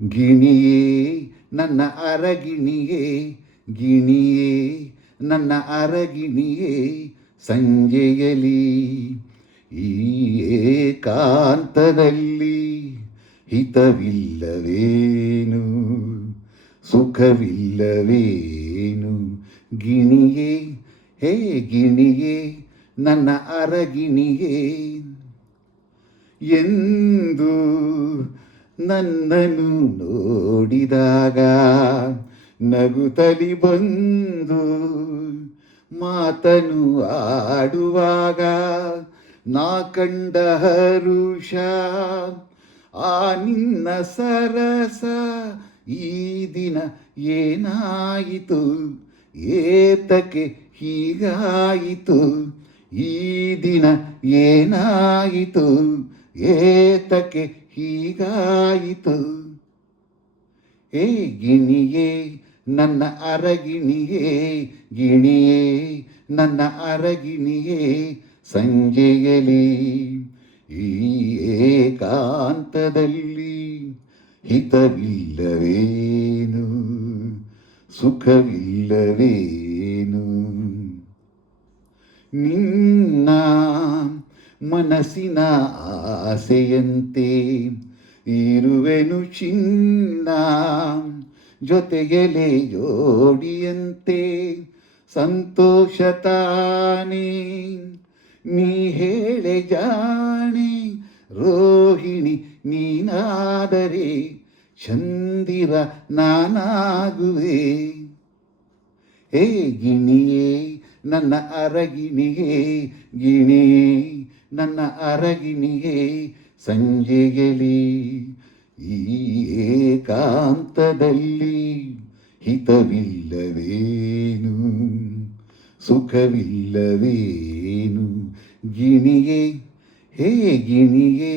ಗಿಣಿಯೇ ನನ್ನ ಅರಗಿಣಿಯೇ, ಗಿಣಿಯೇ ನನ್ನ ಅರಗಿಣಿಯೇ, ಸಂಜೆಯಲಿ ಈ ಏಕಾಂತದಲ್ಲಿ ಹಿತವಿಲ್ಲವೇನು, ಸುಖವಿಲ್ಲವೇನು. ಗಿಣಿಯೇ ಹೇ ಗಿಣಿಯೇ ನನ್ನ ಅರಗಿಣಿಯೇ, ಎಂದು ನನ್ನನ್ನು ನೋಡಿದಾಗ ನಗುತ್ತಲಿ ಬಂದು ಮಾತನು ಆಡುವಾಗ ನಾ ಕಂಡ ಹರುಷ, ಆ ನಿನ್ನ ಸರಸ ಈ ದಿನ ಏನಾಯಿತು, ಏತಕ್ಕೆ ಹೀಗಾಯಿತು, ಈ ದಿನ ಏನಾಯಿತು, ಏತಕ್ಕೆ ಹೀಗಾಯಿತು. ಹೇ ಗಿಣಿಯೇ ನನ್ನ ಅರಗಿಣಿಯೇ, ಗಿಣಿಯೇ ನನ್ನ ಅರಗಿಣಿಯೇ, ಸಂಜೆಯಲಿ ಈ ಏಕಾಂತದಲ್ಲಿ ಹಿತವಿಲ್ಲವೇನು, ಸುಖವಿಲ್ಲವೇನು. ನಿನ್ನ ಮನಸ್ಸಿನ ಆಸೆಯಂತೆ ಇರುವೆನು ಚಿನ್ನ, ಜೊತೆಗೆಲೆ ಜೋಡಿಯಂತೆ ಸಂತೋಷ ತಾನೇ ನೀ ಹೇಳೆ ಜಾಣೆ. ರೋಹಿಣಿ ನೀನಾದರೆ ಚಂದಿರ ನಾನಾಗುವೆ. ಹೇ ಗಿಣಿಯೇ ನನ್ನ ಅರಗಿಣಿಯೇ, ಗಿಣಿಯೇ ನನ್ನ ಅರಗಿಣಿಯೇ, ಸಂಜೆಯಲಿ ಈ ಏಕಾಂತದಲ್ಲಿ ಹಿತವಿಲ್ಲವೇನು, ಸುಖವಿಲ್ಲವೇನು. ಗಿಣಿಯೇ ಹೇ ಗಿಣಿಯೇ.